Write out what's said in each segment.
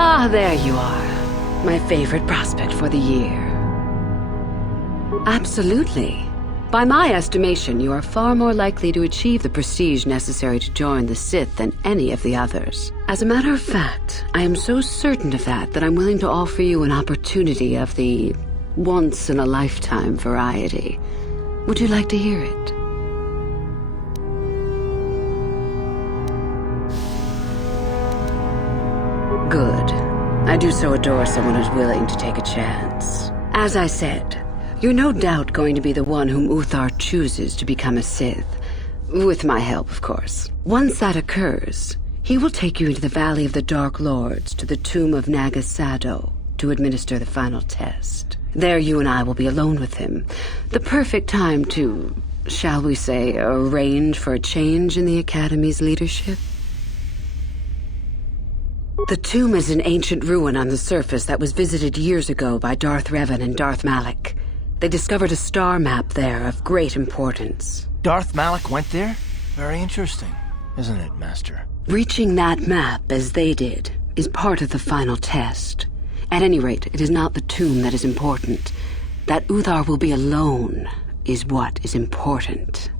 Ah, there you are. My favorite prospect for the year. Absolutely. By my estimation, you are far more likely to achieve the prestige necessary to join the Sith than any of the others. As a matter of fact, I am so certain of that I'm willing to offer you an opportunity of the once-in-a-lifetime variety. Would you like to hear it? Good. I do so adore someone who's willing to take a chance. As I said, you're no doubt going to be the one whom Uthar chooses to become a Sith. With my help, of course. Once that occurs, he will take you into the Valley of the Dark Lords to the tomb of Naga Sado to administer the final test. There you and I will be alone with him. The perfect time to, shall we say, arrange for a change in the Academy's leadership. The tomb is an ancient ruin on the surface that was visited years ago by Darth Revan and Darth Malak. They discovered a star map there of great importance. Darth Malak went there? Very interesting, isn't it, Master? Reaching that map, as they did, is part of the final test. At any rate, it is not the tomb that is important. That Uthar will be alone is what is important.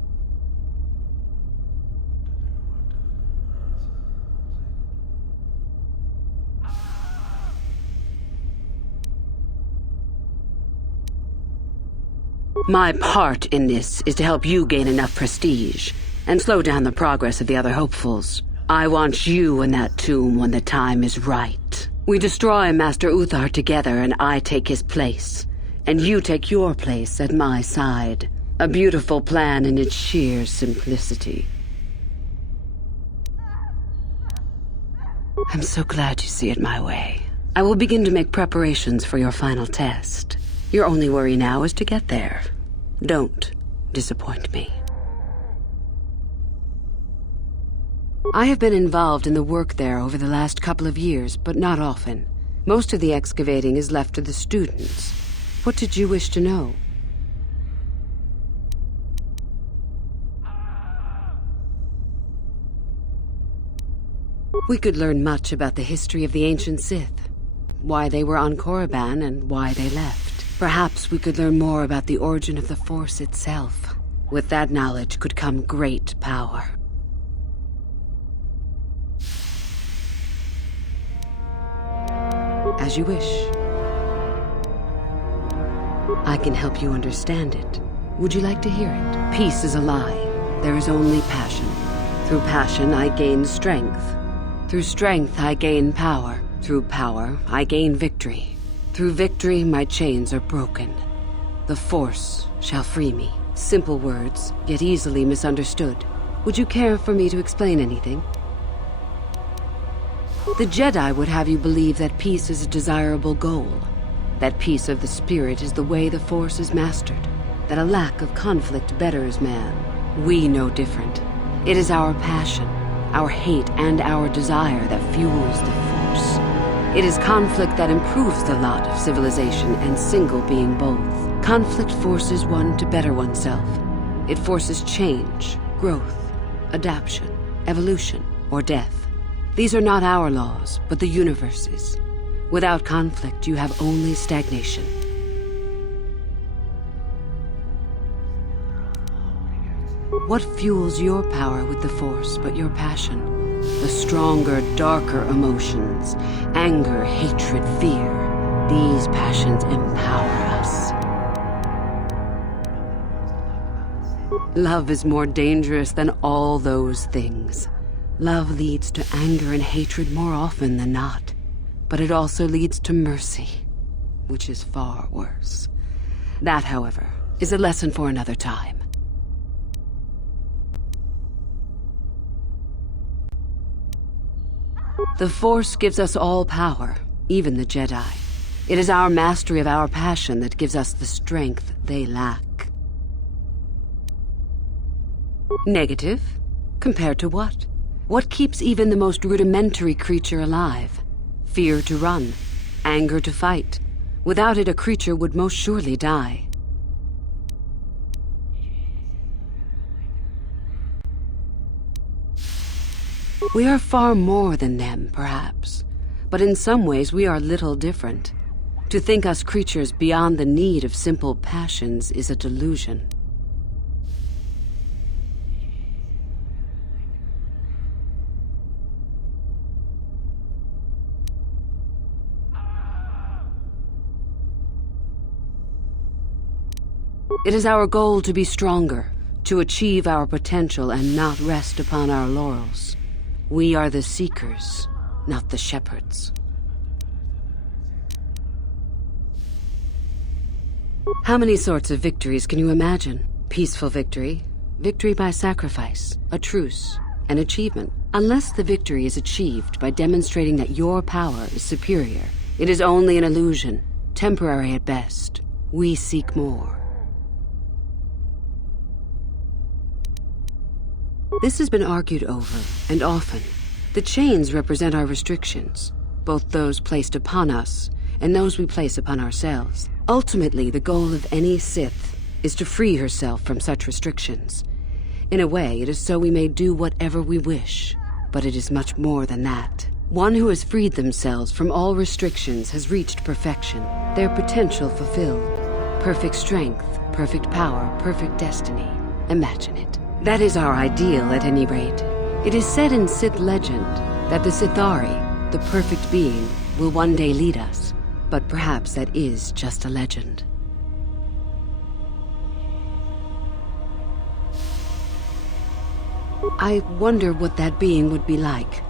My part in this is to help you gain enough prestige and slow down the progress of the other hopefuls. I want you in that tomb when the time is right. We destroy Master Uthar together and I take his place. And you take your place at my side. A beautiful plan in its sheer simplicity. I'm so glad you see it my way. I will begin to make preparations for your final test. Your only worry now is to get there. Don't disappoint me. I have been involved in the work there over the last couple of years, but not often. Most of the excavating is left to the students. What did you wish to know? We could learn much about the history of the ancient Sith, why they were on Korriban and why they left. Perhaps we could learn more about the origin of the Force itself. With that knowledge could come great power. As you wish. I can help you understand it. Would you like to hear it? Peace is a lie. There is only passion. Through passion, I gain strength. Through strength, I gain power. Through power, I gain victory. Through victory, my chains are broken. The Force shall free me. Simple words, yet easily misunderstood. Would you care for me to explain anything? The Jedi would have you believe that peace is a desirable goal. That peace of the spirit is the way the Force is mastered. That a lack of conflict betters man. We know different. It is our passion, our hate, and our desire that fuels the Force. It is conflict that improves the lot of civilization and single being both. Conflict forces one to better oneself. It forces change, growth, adaptation, evolution, or death. These are not our laws, but the universe's. Without conflict, you have only stagnation. What fuels your power with the Force but your passion? The stronger, darker emotions. Anger, hatred, fear. These passions empower us. Love is more dangerous than all those things. Love leads to anger and hatred more often than not. But it also leads to mercy, which is far worse. That, however, is a lesson for another time. The Force gives us all power, even the Jedi. It is our mastery of our passion that gives us the strength they lack. Negative? Compared to what? What keeps even the most rudimentary creature alive? Fear to run, anger to fight. Without it, a creature would most surely die. We are far more than them, perhaps. but in some ways we are little different. To think us creatures beyond the need of simple passions is a delusion. It is our goal to be stronger, to achieve our potential and not rest upon our laurels. We are the seekers, not the shepherds. How many sorts of victories can you imagine? Peaceful victory, victory by sacrifice, a truce, an achievement. Unless the victory is achieved by demonstrating that your power is superior, it is only an illusion, temporary at best. We seek more. This has been argued over, and often. The chains represent our restrictions, both those placed upon us and those we place upon ourselves. Ultimately, the goal of any Sith is to free herself from such restrictions. In a way, it is so we may do whatever we wish, but it is much more than that. One who has freed themselves from all restrictions has reached perfection, their potential fulfilled. Perfect strength, perfect power, perfect destiny. Imagine it. That is our ideal, at any rate. It is said in Sith legend that the Sithari, the perfect being, will one day lead us. But perhaps that is just a legend. I wonder what that being would be like.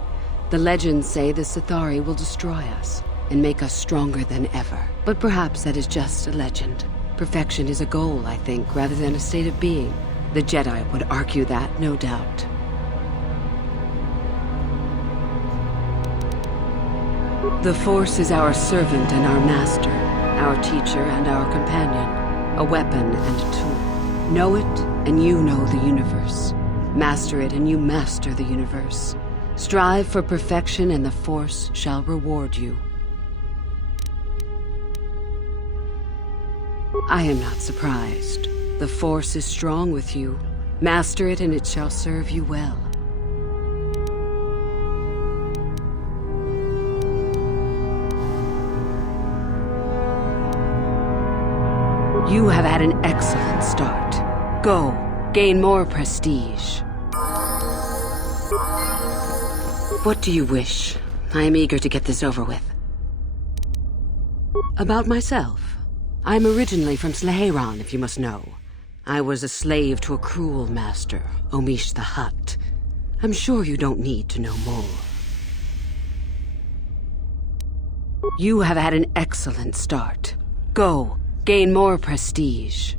The legends say the Sithari will destroy us and make us stronger than ever. But perhaps that is just a legend. Perfection is a goal, I think, rather than a state of being. The Jedi would argue that, no doubt. The Force is our servant and our master, our teacher and our companion, a weapon and a tool. Know it, and you know the universe. Master it, and you master the universe. Strive for perfection, and the Force shall reward you. I am not surprised. The Force is strong with you. Master it, and it shall serve you well. You have had an excellent start. Go, gain more prestige. What do you wish? I am eager to get this over with. About myself. I am originally from Sleheyron, if you must know. I was a slave to a cruel master, Omish the Hutt. I'm sure you don't need to know more. You have had an excellent start. Go, gain more prestige.